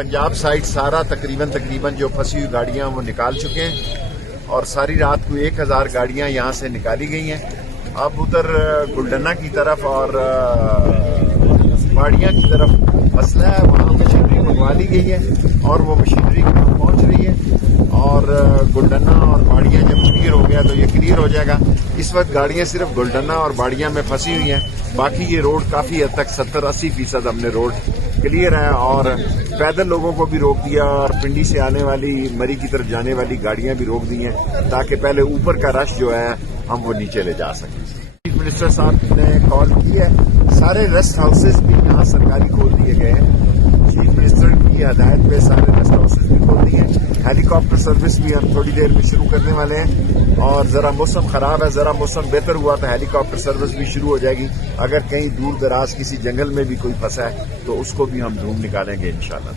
Punjab side سارا تقریباً جو پھنسی ہوئی گاڑیاں وہ نکال چکے ہیں اور ساری رات کو 1000 گاڑیاں یہاں سے نکالی گئی ہیں. اب ادھر گلڈنہ کی طرف اور باڑیاں کی طرف مسئلہ ہے, وہاں مشینری منگوا لی گئی ہے اور وہ مشینری پہنچ رہی ہے اور گلڈنہ اور باڑیاں جب کلیئر ہو گیا تو یہ کلیئر ہو جائے گا. اس وقت گاڑیاں صرف گلڈنہ اور باڑیاں میں پھنسی ہوئی ہیں, باقی یہ روڈ کافی حد تک 70-80% ہم نے روڈ کلیئر ہے اور پیدل لوگوں کو بھی روک دیا اور پنڈی سے آنے والی مری کی طرف جانے والی گاڑیاں بھی روک دی ہیں تاکہ پہلے اوپر کا رش جو ہے ہم وہ نیچے لے جا سکیں. چیف منسٹر صاحب نے کال کی ہے, سارے ریسٹ ہاؤسز بھی یہاں سرکاری کھول دیے گئے ہیں. چیف منسٹر کی ہدایت پہ سارے ریسٹ ہاؤسز بھی کھول دیے ہیں. ہیلی کاپٹر سروس بھی ہم تھوڑی دیر میں شروع کرنے والے ہیں اور ذرا موسم خراب ہے, ذرا موسم بہتر ہوا تو ہیلی کاپٹر سروس بھی شروع ہو جائے گی. اگر کہیں دور دراز کسی جنگل میں بھی کوئی پھنسا ہے تو اس کو بھی ہم ڈھونڈ نکالیں گے انشاءاللہ.